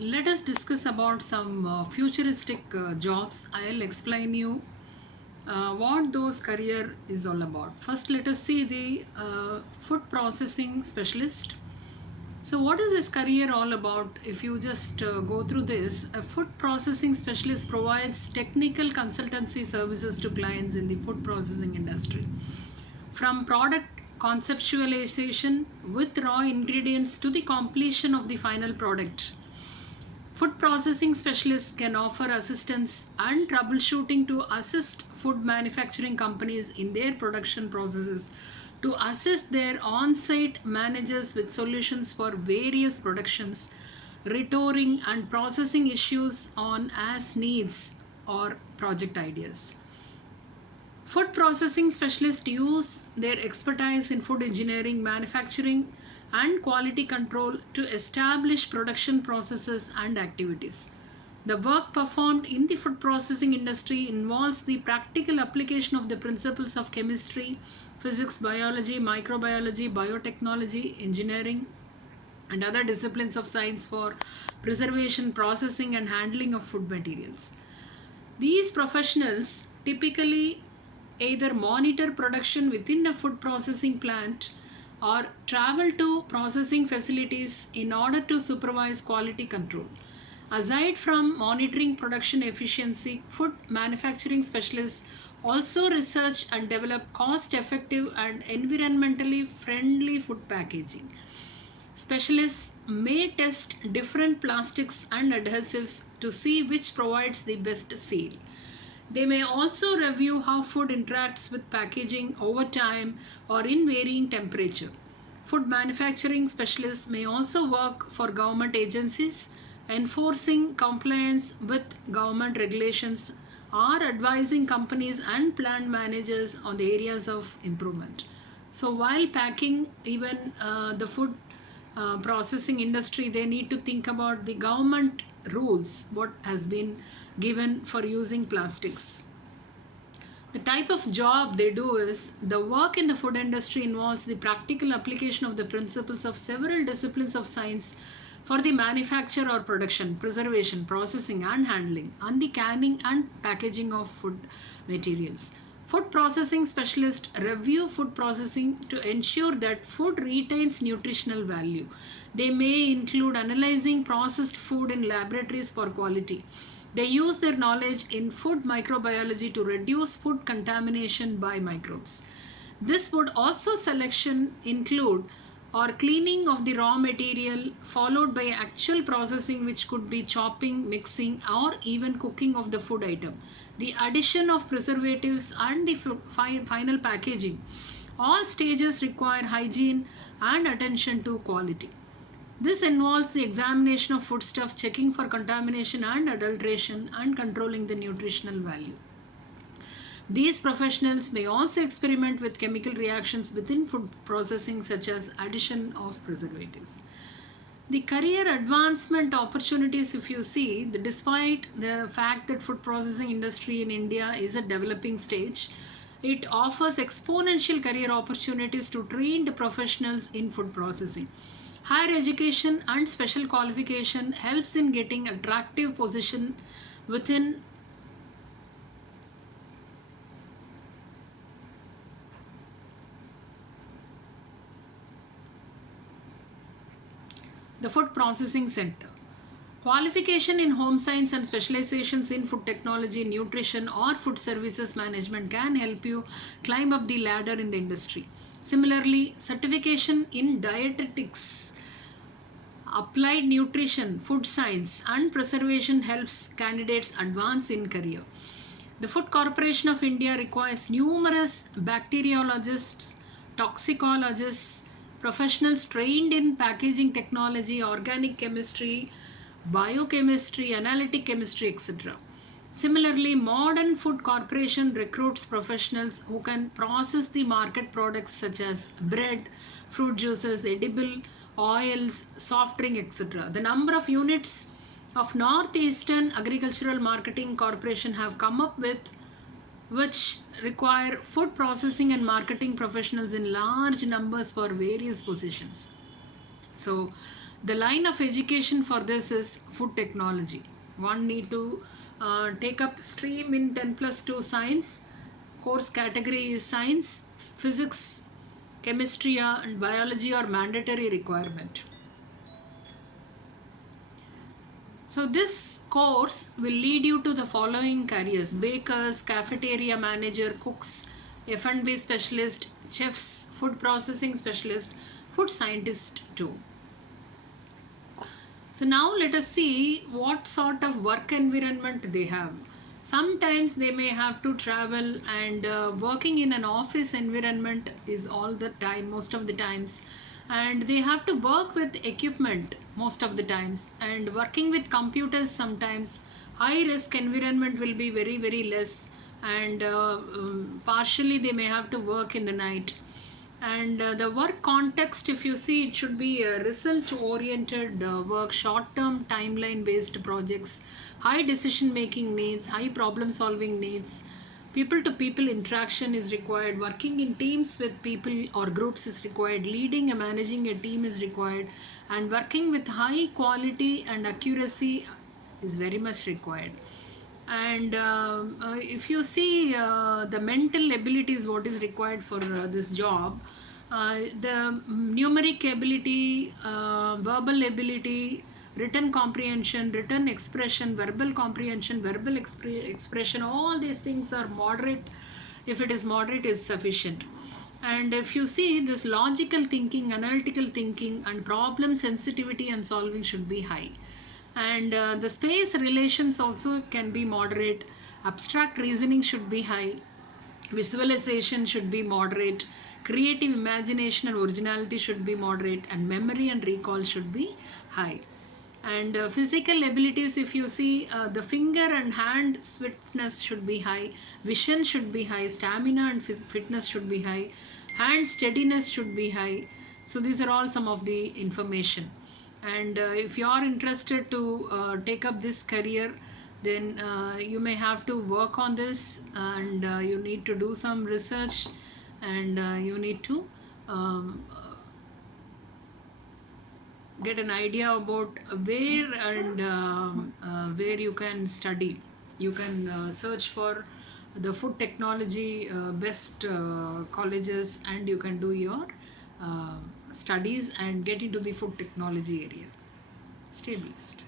Let us discuss about some futuristic jobs. I'll explain you what those career is all about. First, let us see the food processing specialist. So, what is this career all about? If you just go through this, a food processing specialist provides technical consultancy services to clients in the food processing industry. From product conceptualization with raw ingredients to the completion of the final product, food processing specialists can offer assistance and troubleshooting to assist food manufacturing companies in their production processes, to assist their on site managers with solutions for various productions, retouring, and processing issues on as needs or project ideas. Food processing specialists use their expertise in food engineering, manufacturing, and quality control to establish production processes and activities. The work performed in the food processing industry involves the practical application of the principles of chemistry, physics, biology, microbiology, biotechnology, engineering, and other disciplines of science for preservation, processing, and handling of food materials. These professionals typically either monitor production within a food processing plant or travel to processing facilities in order to supervise quality control. Aside from monitoring production efficiency, food manufacturing specialists also research and develop cost effective and environmentally friendly food packaging. Specialists may test different plastics and adhesives to see which provides the best seal. They may also review how food interacts with packaging over time or in varying temperature. Food manufacturing specialists may also work for government agencies, enforcing compliance with government regulations or advising companies and plant managers on the areas of improvement. So, while packing, even the food processing industry, they need to think about the government rules, what has been given for using plastics. The type of job they do is the work in the food industry involves the practical application of the principles of several disciplines of science for the manufacture or production, preservation, processing, and handling, and the canning and packaging of food materials. Food processing specialists review food processing to ensure that food retains nutritional value. They may include analyzing processed food in laboratories for quality. They use their knowledge in food microbiology to reduce food contamination by microbes. This would also selection include or cleaning of the raw material followed by actual processing, which could be chopping, mixing, or even cooking of the food item. The addition of preservatives and the final packaging. All stages require hygiene and attention to quality. This involves the examination of foodstuff, checking for contamination and adulteration, and controlling the nutritional value. These professionals may also experiment with chemical reactions within food processing, such as addition of preservatives. The career advancement opportunities, if you see, despite the fact that food processing industry in India is a developing stage, it offers exponential career opportunities to trained professionals in food processing. Higher education and special qualification helps in getting attractive position within the food processing center. Qualification in home science and specializations in food technology, nutrition, or food services management can help you climb up the ladder in the industry. Similarly, certification in dietetics, applied nutrition, food science, and preservation helps candidates advance in career. The Food Corporation of India requires numerous bacteriologists, toxicologists, professionals trained in packaging technology, organic chemistry, biochemistry, analytic chemistry, etc. Similarly, Modern Food Corporation recruits professionals who can process the market products such as bread, fruit juices, edible oils, soft drink, etc. The number of units of Northeastern Agricultural Marketing Corporation have come up with, which require food processing and marketing professionals in large numbers for various positions. So, The line of education for this is food technology. One need to take up stream in 10 plus 2 science. Course category is science, physics, chemistry and biology are mandatory requirement. So this course will lead you to the following careers: bakers, cafeteria manager, cooks, F&B specialist, chefs, food processing specialist, food scientist too. So now let us see what sort of work environment they have. Sometimes they may have to travel, and working in an office environment is all the time, most of the times, and they have to work with equipment most of the times, and working with computers sometimes. High risk environment will be very very less, and partially they may have to work in the night. And the work context, if you see, it should be a result oriented work, short term timeline based projects, high decision making needs, high problem solving needs, people to people interaction is required, working in teams with people or groups is required, leading and managing a team is required, and working with high quality and accuracy is very much required. And if you see the mental ability is what is required for this job. The numeric ability, verbal ability, written comprehension, written expression, verbal comprehension, verbal expression, all these things are moderate. If it is moderate, is sufficient. And if you see, this logical thinking, analytical thinking, and problem sensitivity and solving should be high. And the space relations also can be moderate. Abstract reasoning should be high. Visualization should be moderate. Creative imagination and originality should be moderate, and memory and recall should be high. And physical abilities, if you see, the finger and hand swiftness should be high, vision should be high, stamina and fitness should be high, hand steadiness should be high. So these are all some of the information. And if you are interested to take up this career, then you may have to work on this, and you need to do some research, and you need to get an idea about where and where you can study. You can search for the food technology best colleges, and you can do your studies and get into the food technology area. Stay blessed.